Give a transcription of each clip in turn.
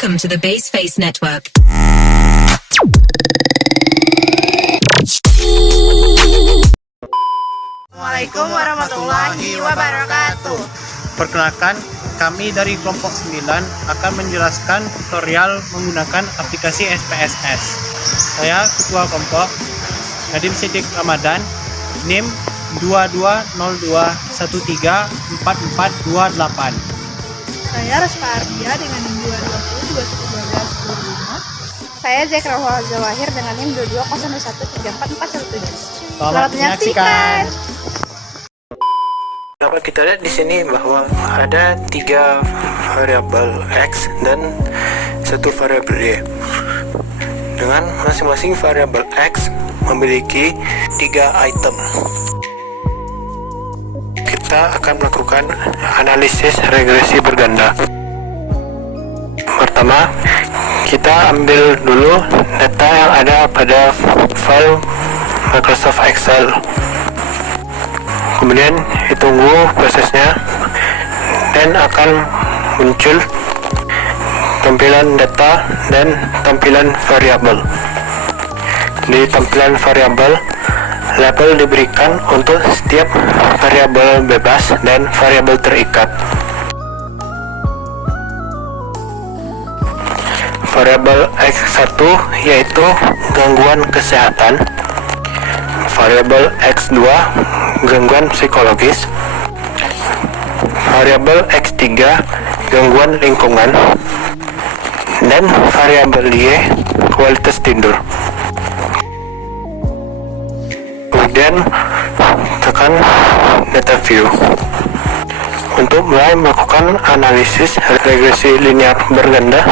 Welcome to the Baseface Network. Assalamualaikum warahmatullahi wabarakatuh. Perkenalkan, kami dari kelompok 9 akan menjelaskan tutorial menggunakan aplikasi SPSS. Saya ketua kelompok Nadim Siddiq Ramadan, NIM 2202134428. Saya Raspa Ardia dengan NIM 220211210. Saya Zekra Zawahir dengan NIM 2201344417. Selamat menyaksikan. Dapat kita lihat di sini bahwa ada 3 variabel X dan 1 variabel Y. Dengan masing-masing variabel X memiliki 3 item. Kita akan melakukan analisis regresi berganda. Pertama, kita ambil dulu data yang ada pada file Microsoft Excel. Kemudian ditunggu prosesnya dan akan muncul tampilan data dan tampilan variabel. Di tampilan variabel, label diberikan untuk setiap variabel bebas dan variabel terikat. Variabel X1 yaitu gangguan kesehatan, variabel X2 gangguan psikologis, variabel X3 gangguan lingkungan, dan variabel Y kualitas tidur. Kemudian tekan data view. Untuk mulai melakukan analisis regresi linear berganda,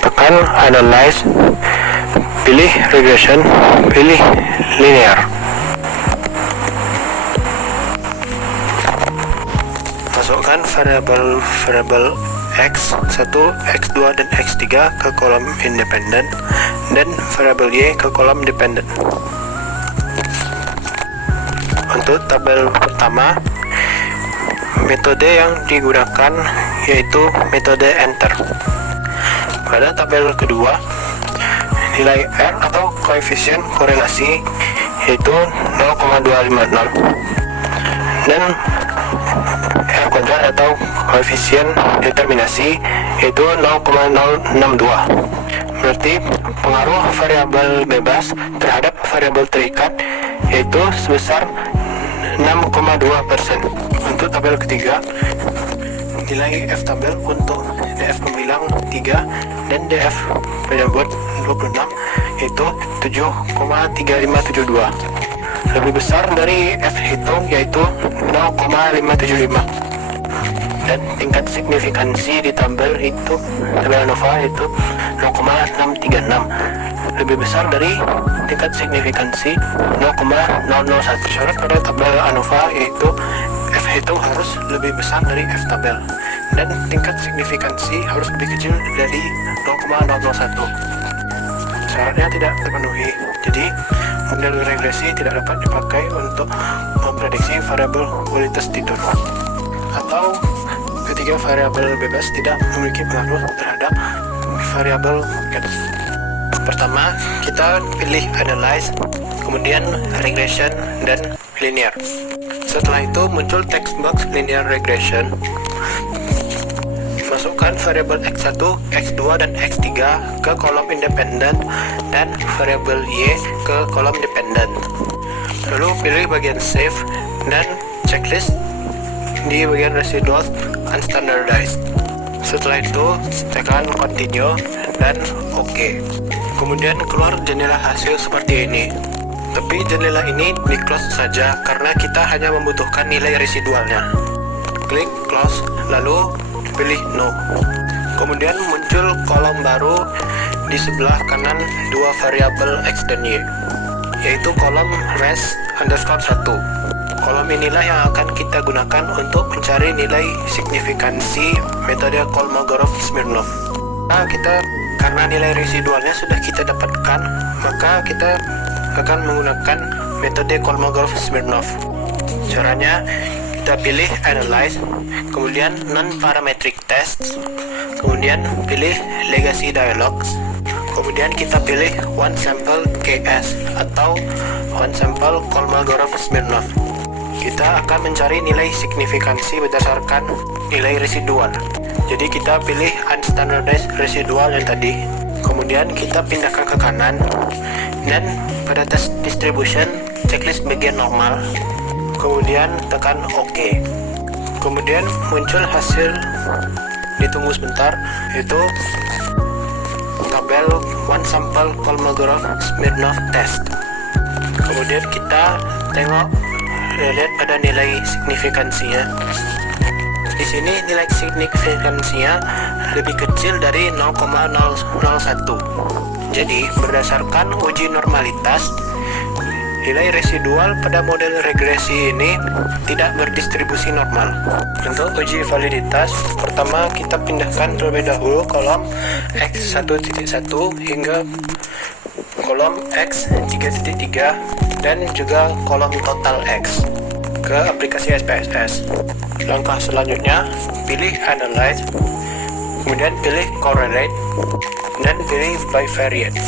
tekan analyze, pilih regression, pilih linear. Masukkan variabel X1, X2, dan X3 ke kolom independen dan variabel Y ke kolom dependen. Untuk tabel pertama, metode yang digunakan yaitu metode enter. Pada tabel kedua, nilai R atau koefisien korelasi yaitu 0,250 dan R kuadrat atau koefisien determinasi yaitu 0,062. Berarti pengaruh variabel bebas terhadap variabel terikat yaitu sebesar 6,2%. Untuk tabel ketiga, nilai F tabel untuk DF pembilang 3 dan DF pada buat 26 yaitu 7,3572, lebih besar dari F hitung yaitu 0,575, dan tingkat signifikansi di tabel ANOVA yaitu 0,636, lebih besar dari tingkat signifikansi 0,001. Syarat pada tabel ANOVA yaitu F hitung harus lebih besar dari F tabel dan tingkat signifikansi harus lebih kecil dari 0,001. Syaratnya tidak terpenuhi, jadi model regresi tidak dapat dipakai untuk memprediksi variabel kualitas tidur, atau ketiga variabel bebas tidak memiliki pengaruh terhadap variabel X. Pertama, kita pilih analyze, kemudian regression dan linear. Setelah itu muncul text box linear regression. Masukkan variabel X1, X2, dan X3 ke kolom independen dan variabel Y ke kolom dependen. Lalu pilih bagian save dan checklist di bagian residual unstandardized. Setelah itu tekan continue dan OK. Kemudian keluar jendela hasil seperti ini. Tapi jendela ini di close saja karena kita hanya membutuhkan nilai residualnya. Klik close lalu pilih no. Kemudian muncul kolom baru di sebelah kanan dua variabel X dan Y, yaitu kolom res underscore 1. Kolom inilah yang akan kita gunakan untuk mencari nilai signifikansi metode Kolmogorov-Smirnov. Nah, karena nilai residualnya sudah kita dapatkan, maka kita akan menggunakan metode Kolmogorov-Smirnov. Caranya, kita pilih analyze, kemudian non parametric. test, kemudian pilih legacy dialog, kemudian kita pilih one sample KS atau one sample Kolmogorov-Smirnov. Kita akan mencari nilai signifikansi berdasarkan nilai residual. Jadi kita pilih unstandardized residual yang tadi, kemudian kita pindahkan ke kanan, dan pada test distribution checklist bagian normal, kemudian tekan OK. Kemudian muncul hasil, ditunggu sebentar, yaitu tabel one sample Kolmogorov-Smirnov test. Kemudian kita tengok, lihat pada nilai signifikansinya. Di sini nilai signifikansinya lebih kecil dari 0,001. Jadi berdasarkan uji normalitas, nilai residual pada model regresi ini tidak berdistribusi normal. Untuk uji validitas, pertama kita pindahkan terlebih dahulu kolom X1.1 hingga kolom X3.3 dan juga kolom total X ke aplikasi SPSS. Langkah selanjutnya, pilih Analyze, kemudian pilih Correlate, dan pilih Bivariate.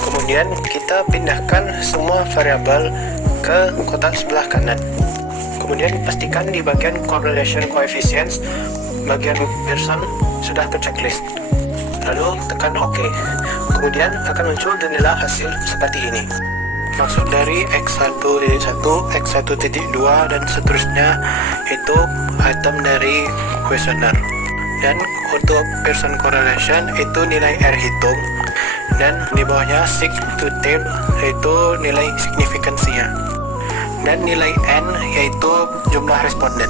Kemudian kita pindahkan semua variabel ke kotak sebelah kanan. Kemudian pastikan di bagian Correlation Coefficients, bagian Pearson sudah terchecklist. Lalu tekan OK. Kemudian akan muncul jendela hasil seperti ini. Maksud dari X1.1, X1.2 dan seterusnya itu item dari questionnaire. Dan untuk Pearson correlation itu nilai R hitung, dan di bawahnya sig to tape yaitu nilai signifikansinya, dan nilai N yaitu jumlah responden.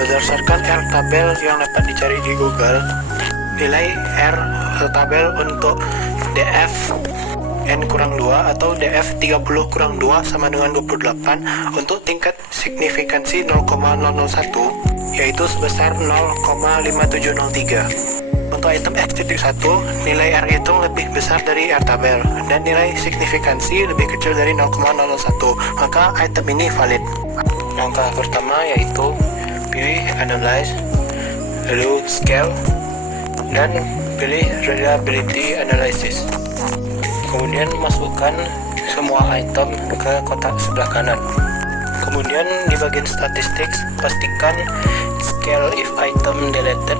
Berdasarkan R tabel yang dapat dicari di Google, nilai R tabel untuk DF N-2 atau DF 30-2 sama dengan 28 untuk tingkat signifikansi 0,001 yaitu sebesar 0,5703. Untuk item X1, nilai R hitung lebih besar dari R tabel dan nilai signifikansi lebih kecil dari 0,01, maka item ini valid. Langkah pertama yaitu pilih Analyze, lalu Scale, dan pilih Reliability Analysis. Kemudian masukkan semua item ke kotak sebelah kanan. Kemudian di bagian Statistics, pastikan Scale if item deleted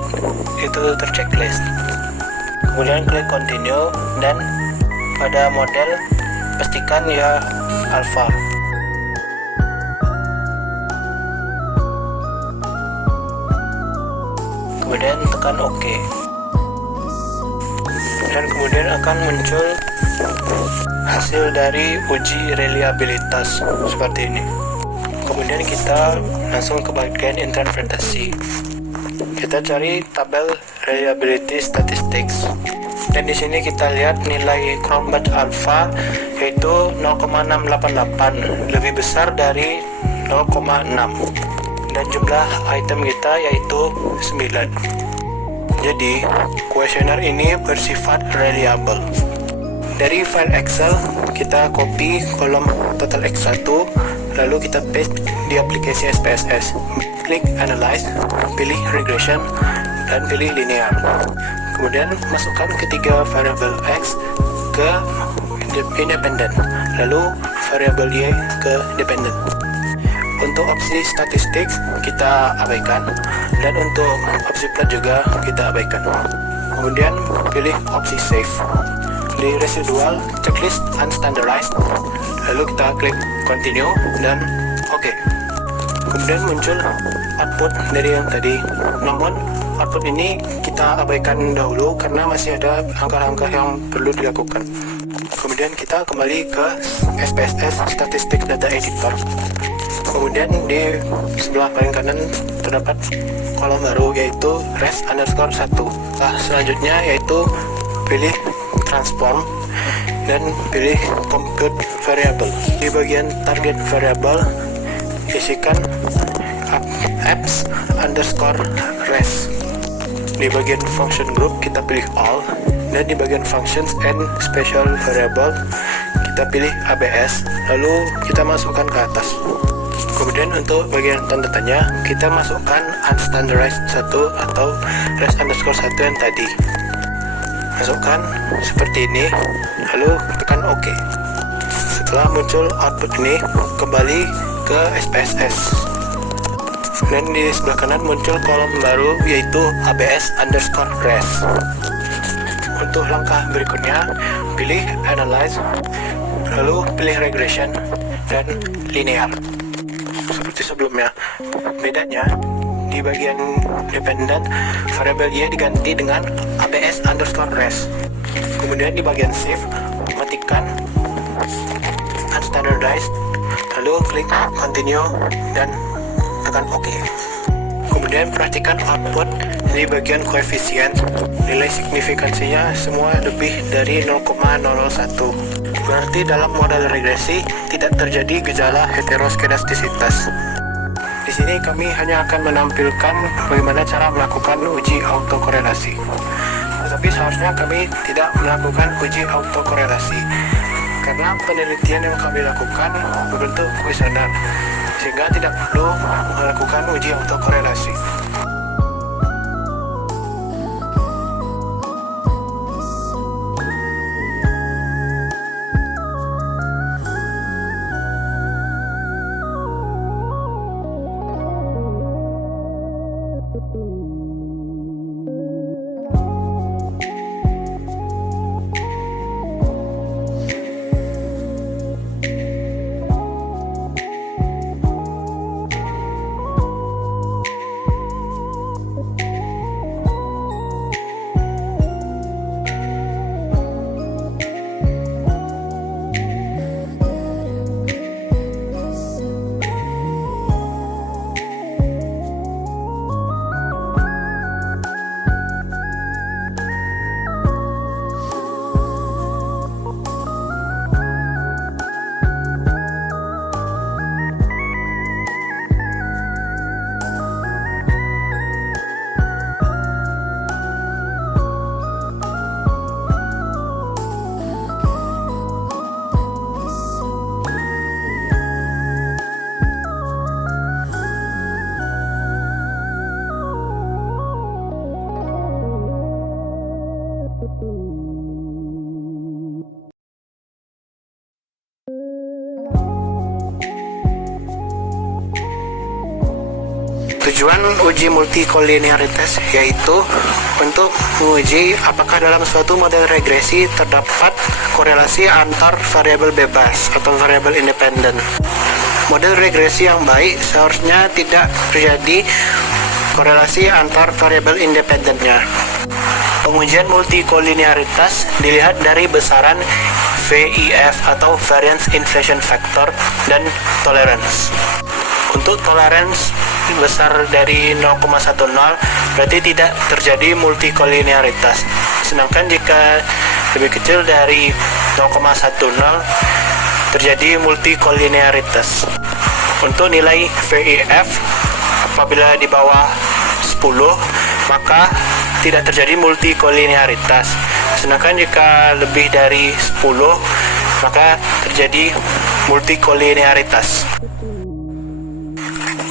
itu terchecklist. Kemudian klik Continue, dan pada model pastikan ya Alpha. Kemudian tekan OK. Dan kemudian akan muncul hasil dari uji reliabilitas seperti ini. Kemudian kita langsung ke bagian interpretasi. Kita cari tabel reliability statistics, dan di sini kita lihat nilai Cronbach alpha yaitu 0,688, lebih besar dari 0,6, dan jumlah item kita yaitu 9. Jadi, kuesioner ini bersifat reliable. Dari file Excel, kita copy kolom total X1, lalu kita paste di aplikasi SPSS. Klik Analyze, pilih Regression, dan pilih Linear. Kemudian masukkan ketiga variabel X ke Independent, lalu variabel Y ke Dependent. Untuk opsi Statistics kita abaikan, dan untuk opsi Plot juga kita abaikan. Kemudian pilih opsi Save. Di Residual, checklist Unstandardized, lalu kita klik Continue dan OK. Kemudian muncul output dari yang tadi, namun output ini kita abaikan dahulu karena masih ada langkah-langkah yang perlu dilakukan. Kemudian kita kembali ke SPSS Statistics Data Editor. Kemudian di sebelah paling kanan terdapat kolom baru yaitu res_1. Nah, selanjutnya yaitu pilih transform dan pilih compute variable. Di bagian target variable isikan apps_res. Di bagian function group kita pilih all, dan di bagian functions and special variable kita pilih ABS, lalu kita masukkan ke atas. Kemudian Kemudian untuk bagian tanda tanya, kita masukkan unstandardized 1 atau res_1 yang tadi. Masukkan seperti ini, lalu tekan OK. Setelah muncul output ini, kembali ke SPSS. Dan di sebelah kanan muncul kolom baru, yaitu ABS_res. Untuk langkah berikutnya, pilih Analyze, lalu pilih Regression dan Linear. Seperti sebelumnya, bedanya di bagian dependent, variabel Y diganti dengan ABS_res. Kemudian di bagian Save, matikan Unstandardized, lalu klik Continue dan tekan OK. Kemudian perhatikan output di bagian koefisien, nilai signifikansinya semua lebih dari 0,001. Berarti dalam model regresi tidak terjadi gejala heteroskedastisitas. Di sini kami hanya akan menampilkan bagaimana cara melakukan uji autokorelasi. Tetapi seharusnya kami tidak melakukan uji autokorelasi karena penelitian yang kami lakukan berbentuk kuesioner, sehingga tidak perlu melakukan uji autokorelasi. Tujuan uji multikolinearitas yaitu untuk menguji apakah dalam suatu model regresi terdapat korelasi antar variabel bebas atau variabel independen. Model regresi yang baik seharusnya tidak terjadi korelasi antar variabel independennya. Pengujian multikolinearitas dilihat dari besaran VIF atau Variance Inflation Factor dan tolerance. Untuk tolerance besar dari 0,10 berarti tidak terjadi multikolinearitas. Sedangkan jika lebih kecil dari 0,10 terjadi multikolinearitas. Untuk nilai VIF apabila di bawah 10 maka tidak terjadi multikolinearitas. Sedangkan jika lebih dari 10 maka terjadi multikolinearitas.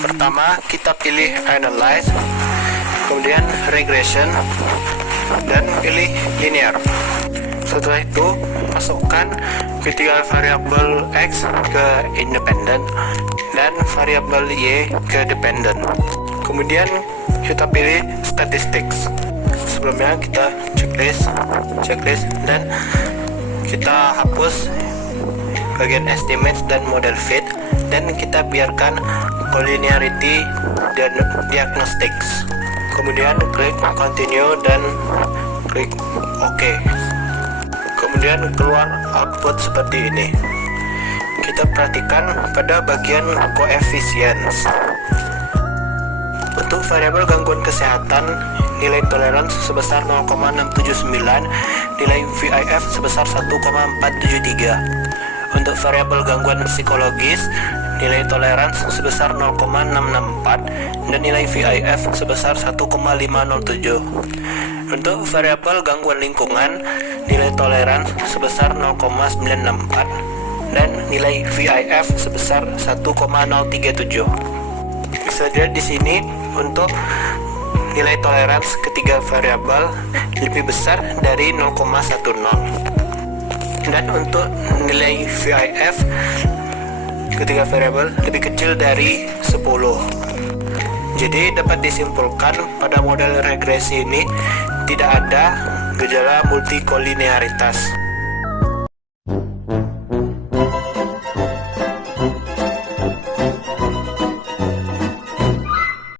Pertama kita pilih Analyze, kemudian Regression, dan pilih Linear. Setelah itu masukkan ketiga variabel X ke Independent dan variabel Y ke Dependent. Kemudian kita pilih Statistics. Sebelumnya kita checklist dan kita hapus bagian Estimates dan Model Fit, dan kita biarkan Collinearity dan Diagnostics. Kemudian klik Continue dan klik OK. Kemudian keluar output seperti ini. Kita perhatikan pada bagian Coefficients. Untuk variabel gangguan kesehatan, nilai tolerance sebesar 0,679, nilai VIF sebesar 1,473. Untuk variabel gangguan psikologis, nilai tolerance sebesar 0,664 dan nilai VIF sebesar 1,507. Untuk variabel gangguan lingkungan, nilai tolerance sebesar 0,964 dan nilai VIF sebesar 1,037. Bisa dilihat di sini untuk nilai toleransi ketiga variabel lebih besar dari 0,10 dan untuk nilai VIF ketiga variabel lebih kecil dari 10. Jadi dapat disimpulkan pada model regresi ini tidak ada gejala multikolinearitas.